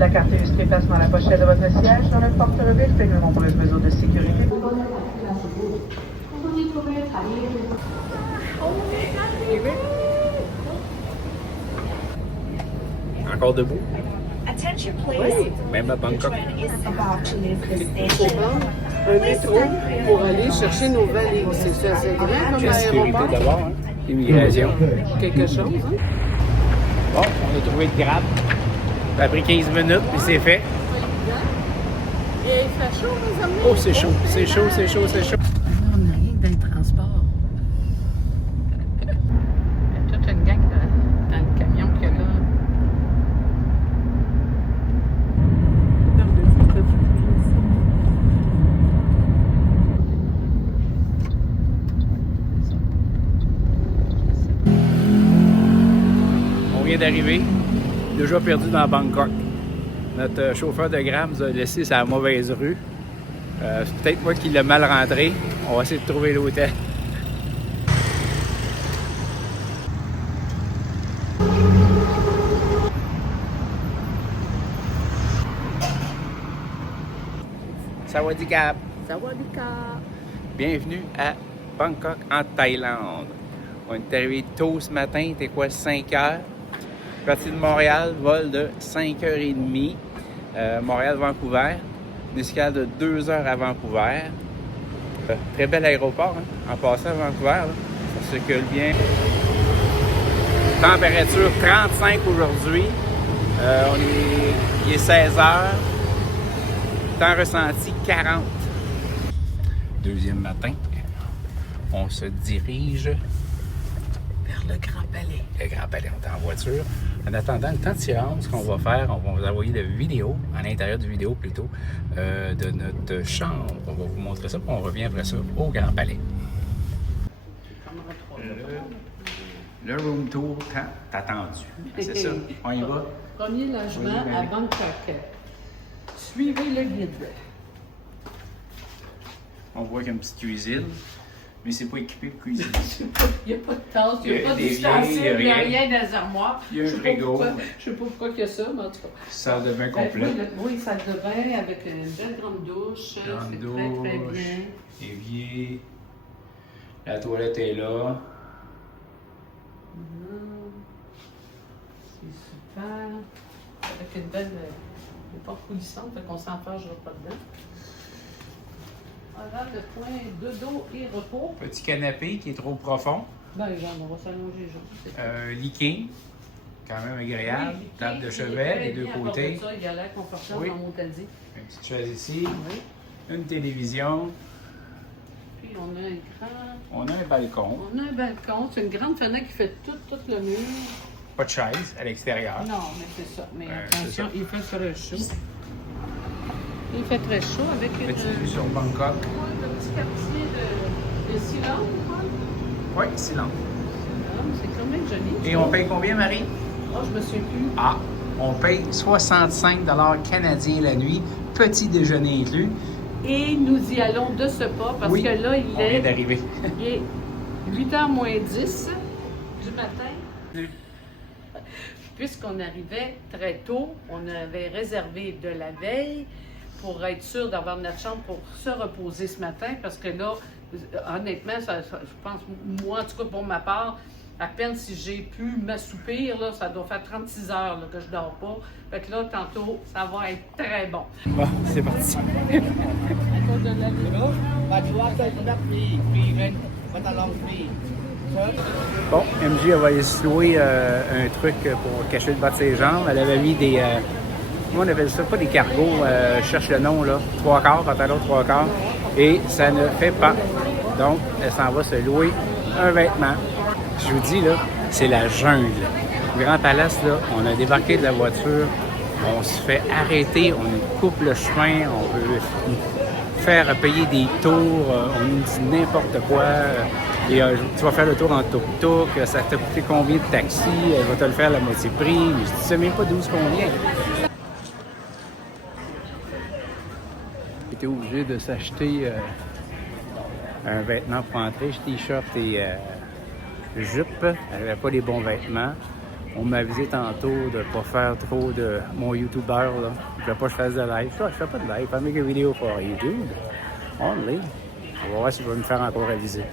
La carte illustrée passe dans la pochette de votre siège, dans le porte-revêt, fait de nombreuses mesures de sécurité. Encore debout? Oui. Même à Bangkok. Il faut prendre un métro pour aller chercher nos valises. C'est assez grand comme La sécurité aéroport. d'abord, hein? Immigration. Quelque chose, hein? Bon, on a trouvé le grab. Ça a pris 15 minutes, puis c'est fait. Et il fait chaud, nos amis. Oh, c'est chaud, c'est chaud, c'est chaud, c'est chaud. On n'a rien que dans le transport. Il y a toute une gang dans le camion qu'il y a là. On vient d'arriver, déjà perdu dans Bangkok. Notre chauffeur de Grab nous a laissé sa mauvaise rue. C'est peut-être moi qui l'ai mal rentré. On va essayer de trouver l'hôtel. Sawadee-krap. Sawadee-ka. Bienvenue à Bangkok, en Thaïlande. On est arrivé tôt ce matin, il était quoi, 5 heures. Parti de Montréal, vol de 5h30. Montréal-Vancouver. Une escale de 2 heures à Vancouver. Très bel aéroport, hein, en passant à Vancouver. Là. Ça circule bien. Température 35 aujourd'hui. Il est 16 heures. Temps ressenti 40. Deuxième matin, on se dirige Vers le Grand Palais. le Grand Palais. On est en voiture. En attendant le temps de silence, ce qu'on va faire, on va vous envoyer la vidéo, à l'intérieur du vidéo plutôt, de notre chambre. On va vous montrer ça, puis on revient après ça au Grand Palais. Le room tour tant attendu. C'est ça. On y va. Premier logement Oui, à oui. Bangkok. Suivez le guide. On voit qu'il y a une petite cuisine, mais c'est pas équipé de cuisine. Il n'y a pas de tasse, il Il y n'y a a pas des d'ustensiles, vieilles, il n'y a rien. rien dans les armoires. Il y a un Je sais pas frigo. pourquoi- Je sais pas pourquoi il y a ça, mais en tout cas. Salle de bain Ben, complète. oui, salle de bain avec une belle grande douche. Grande C'est douche, très, très bien. évier. La toilette est là. C'est super. Avec une belle porte coulissante, fait qu'on s'enfargera pas dedans. Horaire de point dodo et repos. Petit canapé qui est trop profond. Ben, genre, on va s'allonger les jambes. Lit king, quand même agréable. Oui, Table de il est chevet très des deux bien à part côtés. de ça, il a l'air confortable Oui. dans mon dit. Une petite chaise ici. Oui. Une télévision. Puis on a un grand. On a un balcon. On a un balcon. C'est une grande fenêtre qui fait tout le mur. Pas de chaise à l'extérieur. Non, mais c'est ça. Mais c'est attention, ça. il fait très chaud. Il fait très chaud avec une. Petite vue sur Bangkok. Le petit quartier de Silong, quoi. Oui, silence. C'est quand même joli. Et on paye combien, Marie? Oh, je me souviens plus. Ah, on paye 65 canadiens la nuit, petit déjeuner inclus. Et nous y allons de ce pas parce Oui, que là, on vient d'arriver. il est 8h moins 10 du matin. Puisqu'on arrivait très tôt, on avait réservé de la veille pour être sûr d'avoir notre chambre pour se reposer ce matin parce que là, honnêtement, je pense, moi, en tout cas pour ma part, à peine si j'ai pu m'assoupir, là, ça doit faire 36 heures là, que je dors pas. Fait que là, tantôt, ça va être très bon. Bon, c'est parti. Bon, MJ, elle va aller se louer un truc pour cacher le bas de ses jambes. Elle avait mis des... comment on appelle ça? Pas des cargos, je cherche le nom, là. 3/4, pantalon 3/4. Et ça ne fait pas. Donc, elle s'en va se louer un vêtement. Je vous dis, là, c'est la jungle. Grand Palace, là, on a débarqué de la voiture, on se fait arrêter, on nous coupe le chemin, on veut nous faire payer des tours, on nous dit n'importe quoi. Et tu vas faire le tour en tuk-tuk, ça t'a coûté combien de taxi, elle va te le faire à la moitié prix. Mais je ne sais même pas d'où est-ce qu'on vient. J'étais obligé de s'acheter un vêtement pour entrer, t-shirt et jupe. Elle n'avait pas les bons vêtements. On m'a avisé tantôt de ne pas faire trop de mon YouTuber, là. Je ne veux pas que je fasse de live. Je fais pas de live. I make a video for YouTube. Only. On va voir si je vais me faire encore aviser.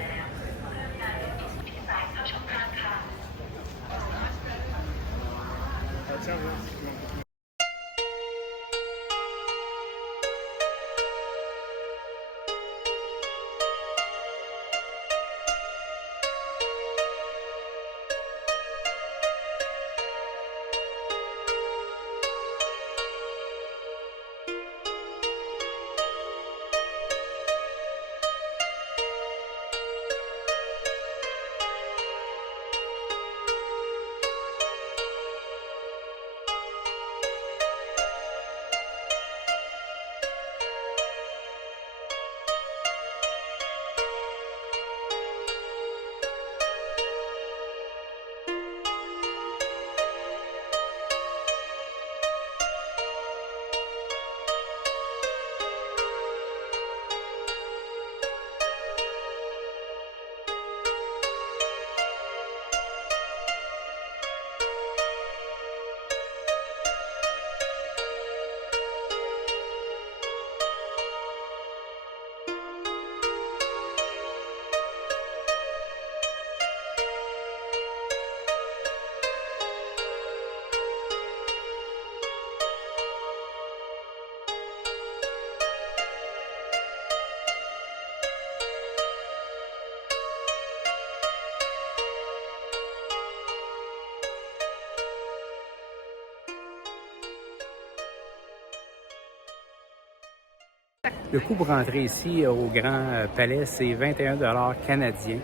Le coût pour rentrer ici au Grand Palais, c'est 21 $ canadiens.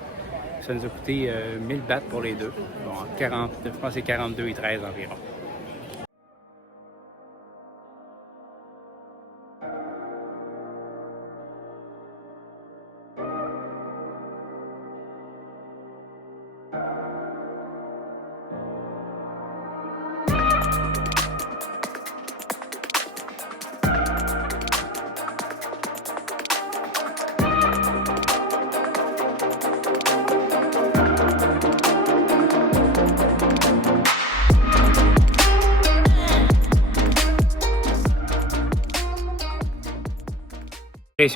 Ça nous a coûté 1000 bahts pour les deux. Bon, 40, je pense que c'est 42 et 13 environ.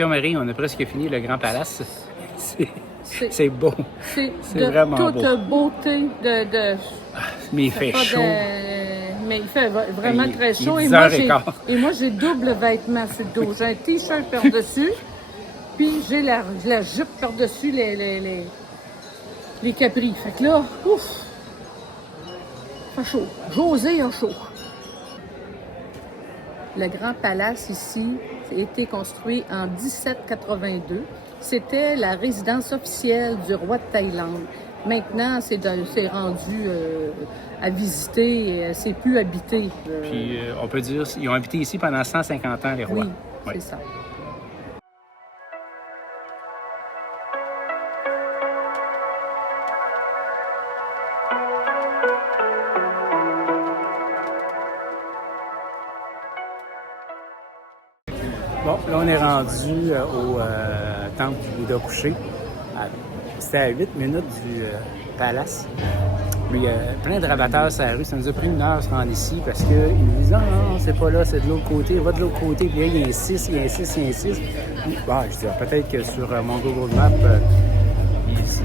Marie, on a presque fini le Grand Palace. C'est beau. C'est vraiment toute beau. beauté Mais il fait chaud. Mais il fait vraiment très chaud. Et moi, j'ai double vêtement sur le dos. J'ai un t-shirt par-dessus, puis j'ai la jupe par-dessus les capris. Fait que là, ouf, fait chaud. José a chaud. Le Grand Palace ici a été construit en 1782. C'était la résidence officielle du roi de Thaïlande. Maintenant, c'est rendu à visiter, c'est plus habité. Puis on peut dire qu'ils ont habité ici pendant 150 ans, les rois. Oui, c'est ça. Bon, là, on est rendu au temple du Bouddha couché. C'était à 8 minutes du palace. Mais il y a plein de rabatteurs sur la rue. Ça nous a pris 1 heure de se rendre ici parce qu'ils nous disent « Non, c'est pas là, c'est de l'autre côté. Va de l'autre côté. » Puis là, il insiste. Bon, je dis peut-être que sur mon Google Maps,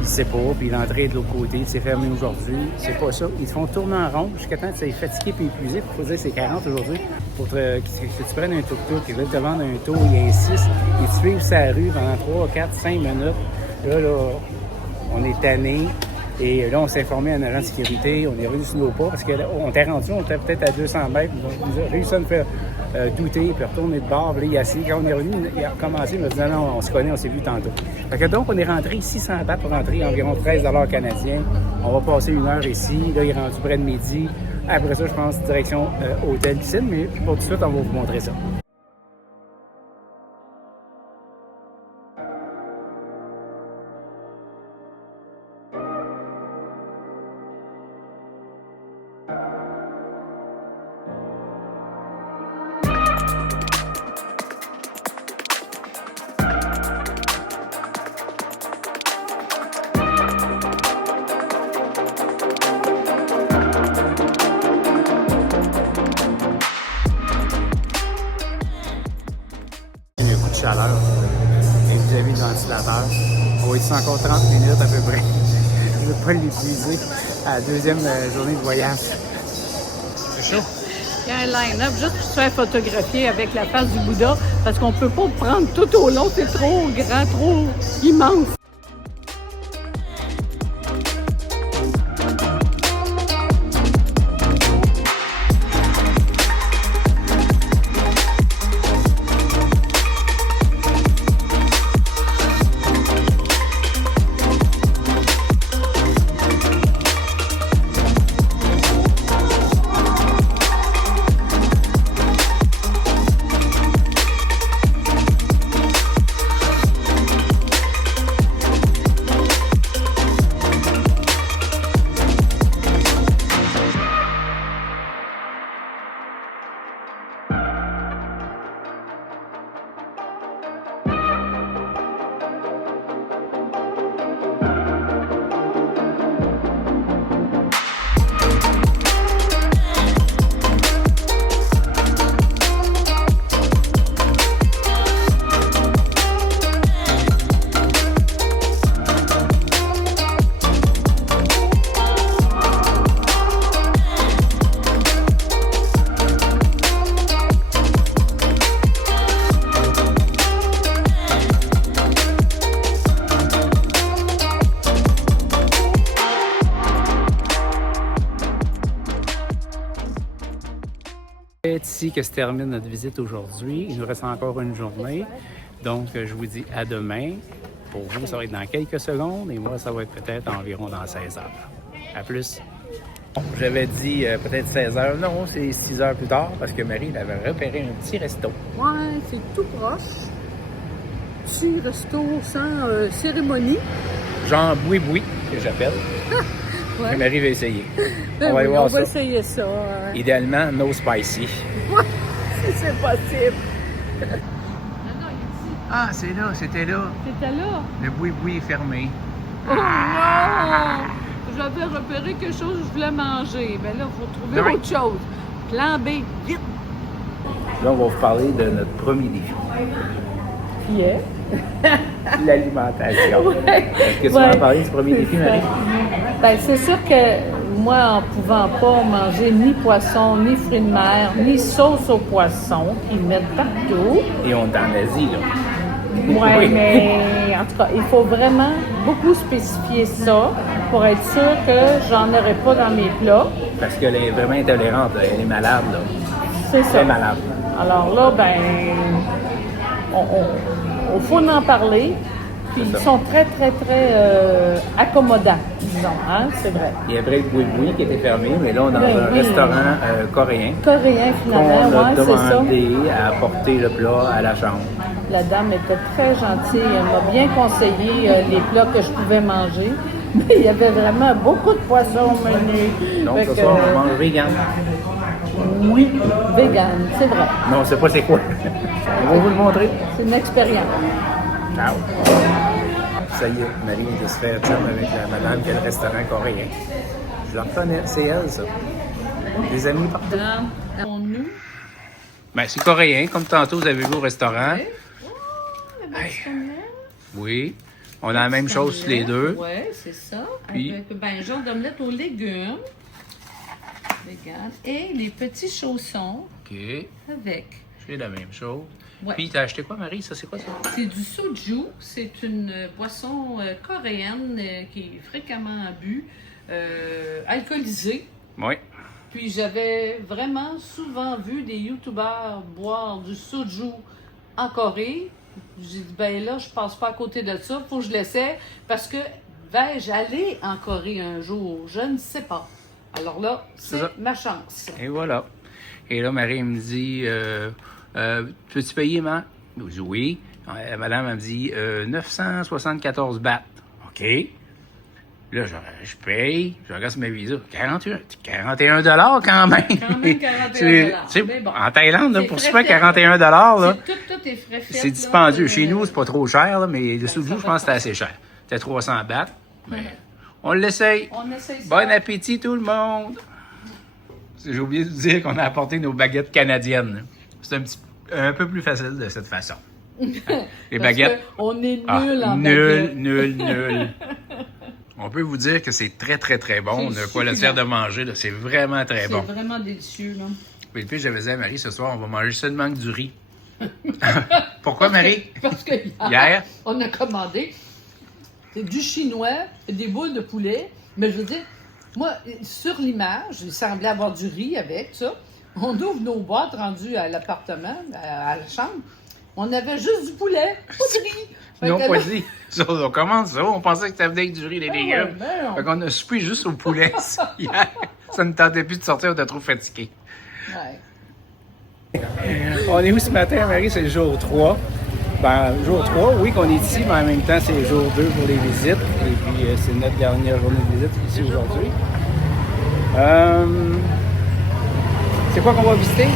il sait pas, puis l'entrée est de l'autre côté, c'est fermé aujourd'hui. C'est pas ça. Ils te font tourner en rond jusqu'à temps que tu es fatigué et épuisé. Il faut dire que c'est 40 aujourd'hui. Pour que tu prennes un tuk-tuk, ils veulent te vendre un tour, ils insistent. Ils te suivent sa rue pendant 3, 4, 5 minutes. Là, on est tanné. Et là, on s'est informé à un agent de sécurité. On est revenu sur nos pas parce qu'on était rendu, on était peut-être à 200 mètres. On a réussi à nous faire douter, puis retourner de bord. Puis là, il a assis. Quand on est revenu, il a commencé, il m'a dit non, on se connaît, on s'est vu tantôt. Fait que donc, on est rentré 600 bahts pour rentrer, environ 13 $ canadiens. On va passer 1 heure ici. Là, il est rendu près de midi. Après ça, je pense, direction hôtel piscine. Mais pour tout de suite, on va vous montrer ça. de chaleur. Et vous avez le ventilateur. On va être ici encore 30 minutes à peu près. Je ne veux pas l'épuiser à la deuxième journée de voyage. C'est chaud. Il y a un line-up juste pour se faire photographier avec la face du Bouddha parce qu'on peut pas le prendre tout au long, c'est trop grand, trop immense. C'est ici que se termine notre visite aujourd'hui. Il nous reste encore une journée. Donc, je vous dis à demain. Pour vous, ça va être dans quelques secondes et moi, ça va être peut-être environ dans 16 heures. À plus. Bon, j'avais dit peut-être 16 heures. Non, c'est 6 heures plus tard parce que Marie elle avait repéré un petit resto. Ouais, c'est tout proche. Petit resto sans cérémonie. Genre boui-boui, que j'appelle. Ouais. Et Marie va essayer. Ben On va aller oui, voir on va ça. essayer ça. Idéalement, no spicy. Ouais, si c'est possible. Ah, c'est là, c'était là. T'étais là? Le boui-boui est fermé. Oh non! J'avais repéré quelque chose que je voulais manger. Ben là, il faut trouver Oui. autre chose. Plan B, vite! Là, on va vous parler de notre premier défi. Qui est? L'alimentation. Ouais. Est-ce que tu vas en parler de ce premier défi, Marie? Ben, c'est sûr que moi, en pouvant pas manger ni poisson, ni fruits de mer, ni sauce au poisson, qu'ils mettent partout. Et on est en Asie, là. Ouais, Oui. mais en tout cas, il faut vraiment beaucoup spécifier ça pour être sûr que j'en aurai pas dans mes plats. Parce qu'elle est vraiment intolérante, là. Elle est malade, là. C'est ça. Très malade. Alors là, ben, on faut en parler. Puis C'est ils ça. sont très, très, très accommodants, disons, hein, c'est vrai. Il y avait le boui-boui qui était fermé, mais là, on est dans Ben un oui. restaurant coréen. Coréen, On finalement, a ouais, c'est ça. demandé à apporter le plat à la chambre. La dame était très gentille. Elle m'a bien conseillé les plats que je pouvais manger. Mais il y avait vraiment beaucoup de poissons au menu. Donc, Fait ce que, soir, on mange vegan. oui, vegan, c'est vrai. Non, on ne sait pas c'est quoi. On va vous le montrer. C'est une expérience. Ciao. Ça y est, Marie vient de se faire chum avec la madame qui a le restaurant coréen. Je la reconnais, c'est elle, ça. Des amis partout. Nous. Ben, c'est coréen, comme tantôt vous avez vu au restaurant. Oh, Hey. Oui. On a la même chose les deux. Oui, c'est ça. Puis- Avec ben, un genre d'omelette aux légumes. Vegan. Et les petits chaussons OK. avec. J'ai la même chose. Ouais. Puis, t'as acheté quoi, Marie? Ça, c'est quoi, ça? C'est du soju. C'est une boisson coréenne qui est fréquemment bu, alcoolisée. Oui. Puis j'avais vraiment souvent vu des youtubeurs boire du soju en Corée. J'ai dit, ben là, je passe pas à côté de ça, faut que je l'essaie, parce que vais-je aller en Corée un jour? Je ne sais pas. Alors là, C'est c'est ça. ma chance. Et voilà. Et là, Marie me dit, peux-tu payer, ma? Je dis oui. Madame, elle me dit, 974 bahts. OK. Là, je paye, je regarde sur ma visa. 41 $ quand même. Quand même 41 Tu sais, mais bon. en Thaïlande, là, C'est pour se frais faire fait. 41 là, Tout est frais fait. c'est là, dispendieux. Chez nous, c'est pas trop cher, là, mais le soudou, ça je va pense que c'était pas. assez cher. C'était 300 bahts. Mais on l'essaye. On essaye ça. Bon appétit, tout le monde! J'ai oublié de vous dire qu'on a apporté nos baguettes canadiennes. C'est un peu plus facile de cette façon. Les baguettes. On est Ah, nul en nul, baguettes. nul. On peut vous dire que c'est très, très, très bon. On n'a pas le faire de manger. Là. C'est vraiment très bon. C'est vraiment délicieux, là. Et puis, j'avais dit à Marie, ce soir, on va manger seulement que du riz. Pourquoi, Marie? Parce que Hier? On a commandé du chinois, des boules de poulet. Mais je veux dire, moi, sur l'image, il semblait avoir du riz avec ça. On ouvre nos boîtes rendues à l'appartement, à la chambre. On avait juste du poulet, pas de riz. Ils n'ont Fait que pas là- dit. On commence ça. On pensait que ça venait avec du riz, les Ah ouais, légumes. ben non. Fait qu'on a soupé juste au poulet hier. Ça ne tentait plus de sortir, on était trop fatigués. Ouais. On est où ce matin, Marie? C'est le jour 3. Ben, jour 3, oui, qu'on est ici, mais en même temps, c'est le jour 2 pour les visites. Et puis, c'est notre dernière journée de visite ici aujourd'hui. C'est quoi qu'on va visiter?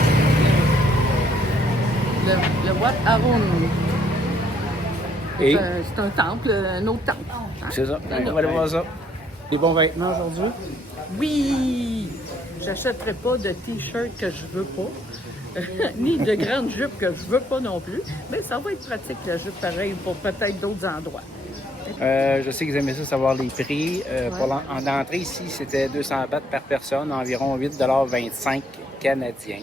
Le Wat Arun. Et C'est un temple, un autre temple. Hein? c'est ça. On va aller voir ça. Des bons vêtements aujourd'hui? Oui! J'achèterai pas de t-shirt que je veux pas, ni de grandes jupes que je veux pas non plus, mais ça va être pratique la jupe pareil pour peut-être d'autres endroits. Je sais que vous aimez ça, savoir les prix. Pour en entrée ici, c'était 200 bahts par personne, environ 8,25 canadiens.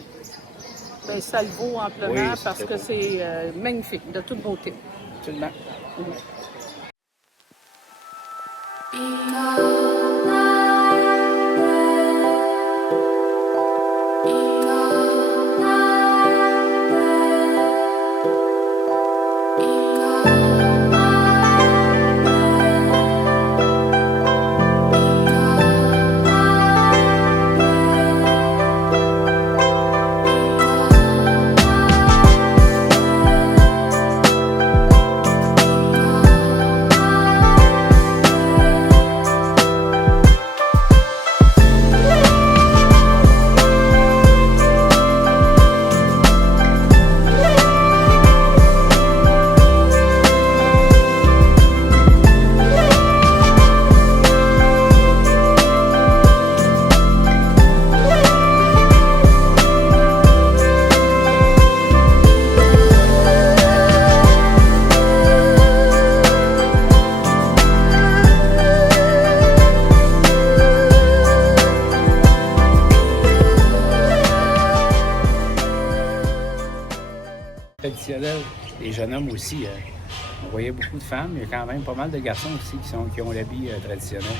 Ben, ça le vaut amplement Oui, c'est parce très que beau. c'est magnifique, de toute beauté. Absolument. Traditionnel. Les jeunes hommes aussi. On voyait beaucoup de femmes. Il y a quand même pas mal de garçons aussi qui ont l'habit traditionnel.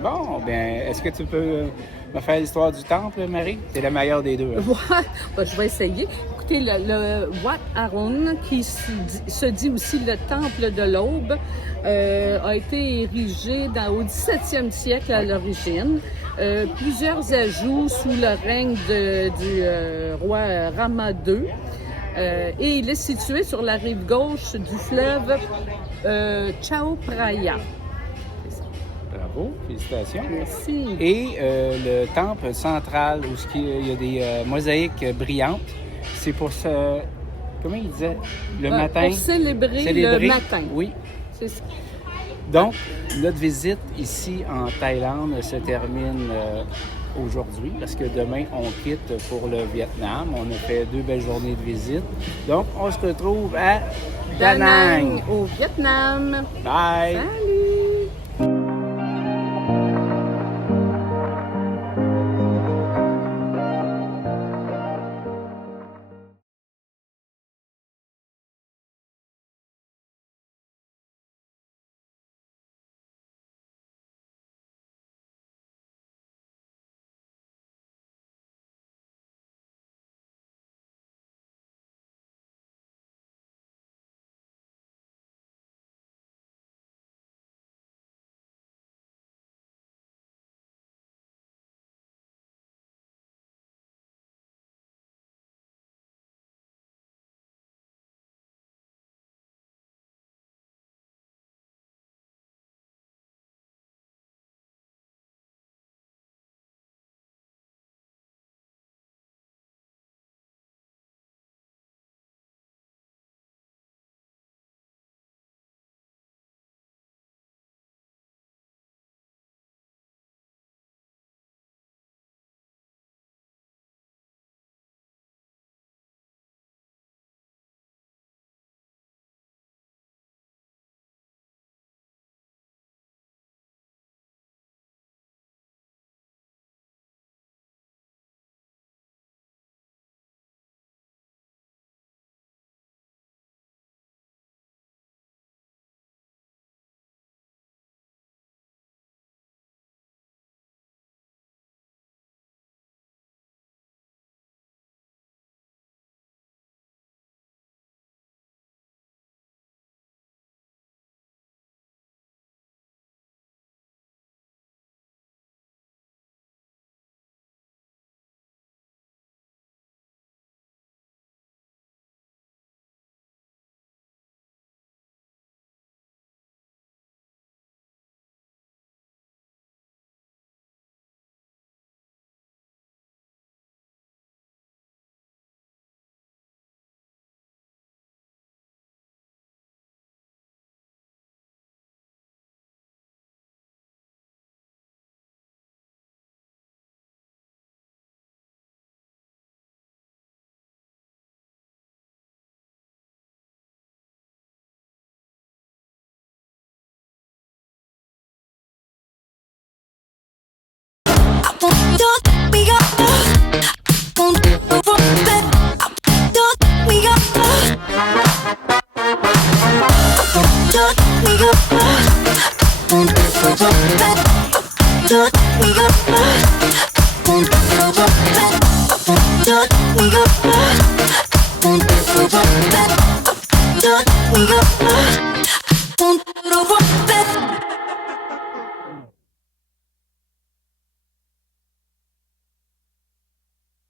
Bon, bien, est-ce que tu peux me faire l'histoire du temple, Marie? C'est la meilleure des deux. Hein? Ouais, ben, je vais essayer. Écoutez, le Wat Arun, qui se dit aussi le temple de l'aube, a été érigé au 17e siècle à l'origine. Plusieurs ajouts sous le règne du roi Rama II. Et il est situé sur la rive gauche du fleuve Chao Phraya. Bravo, félicitations. Merci. Et le temple central où il y a des mosaïques brillantes, c'est pour ce... Comment il disait? Le matin? Pour célébrer le matin. Oui. C'est ça. Donc, notre visite ici en Thaïlande se termine aujourd'hui parce que demain, on quitte pour le Vietnam. On a fait 2 belles journées de visite. Donc, on se retrouve à Da Nang. Au Vietnam. Bye! Salut! Don't